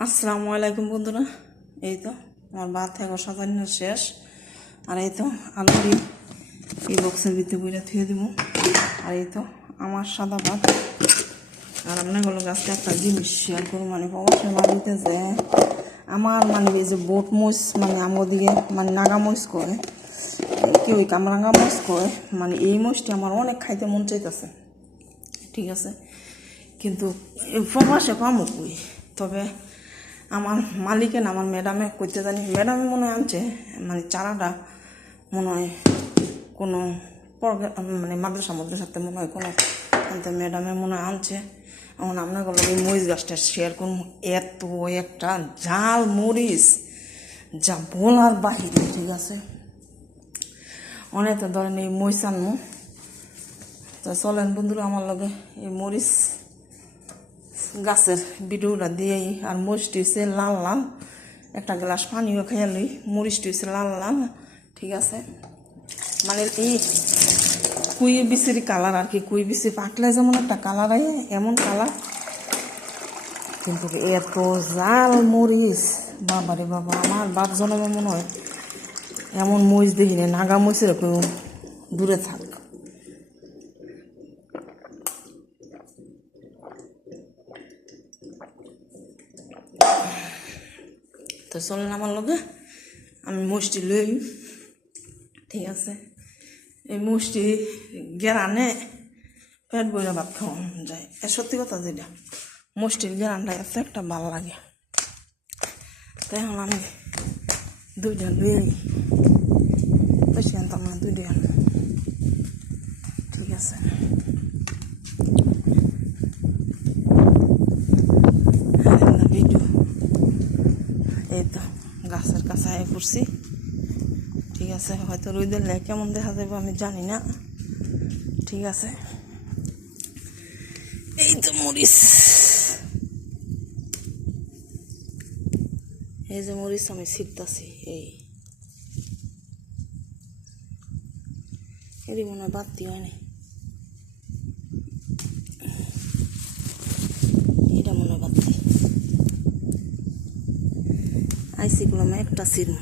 আসসালামু আলাইকুম বন্ধুরা। এই তো, আমার ভাত থেকে সাজানো শেষ। আর এই তো আলুরি এই বক্সের ভিতরে বইটা থুয়ে দিব। আর এই তো, আমার সাদা ভাত। আর আপনার হলো গাছটা একটা জিনিস শেয়ার করুন মানে অবশ্যই বাড়িতে যে আমার মানে এই যে বোট মরিচ মানে আমার দিকে মানে নাগা মরিচ করে, কেউ কামরাঙ্গা মরিচ করে মানে এই মরিচটা আমার অনেক খাইতে মন চাইতেছে। ঠিক আছে? কিন্তু প্রবাসে পামো কই? তবে আমার মালিকে না আমার ম্যাডামে করতে জানি, ম্যাডামে মনে হয় আনছে মানে চারাটা মনে হয় কোনো প্রোগ্রাম মানে মাদ্রাসা মাদ্রাসাতে মনে হয় কোনো আনতে, ম্যাডামে মনে হয় আনছে। এখন আপনার গেল এই মরিচ গাছটা শেয়ার করুন, এত একটা ঝাল মরিচ, যা বলার বাহিরে, ঠিক আছে? অনেক ধরেন এই মরিচ আনমু। তো চলেন বন্ধুরা, আমার লগে এই মরিচ গাছের ভিডিওটা দিয়েই আর মরিচটি হচ্ছে লাল লাল। একটা গ্লাস পানিও খেয়ে লই, মরিচটি হচ্ছে লাল লাল, ঠিক আছে? মানে এই কুই বিচির কালার আর কি, কুই বিচি পাকলে যেমন একটা কালার আয় এমন কালার। কিন্তু এত জাল মরিচ? বাবা বাবারে বাবা, আমার বাপ জন্মে মনে হয় এমন মরিচ দেখি না নাগা মরিচের দূরে থাক। তো চলেন আমার লগে, আমি মুষ্টি লই ঠিক আছে। এই মুষ্টি গেরানে পেট বইরা ভাত খাওয়া যায়। এ সত্যি কথা যেটা, মুষ্টির গেরানটা এত একটা ভালো লাগে। তাই আমি দুইটা লই তো সেখানে তো আমার দুইটা ঠিক আছে ভিডিও এই তো, গাছের কাছে আয় পড়ছি। ঠিক আছে, হয়তো রোদের লেগে কেমন দেখা যাবে আমি জানি না। ঠিক আছে। এই তো মরিচ। এই যে মরিচ আমি ছিটতাছি, এই। এরই মনে হয় বাড়তি হয়নি এটা মনে হয় বাড়তি আইসি কলমে একটা সিরম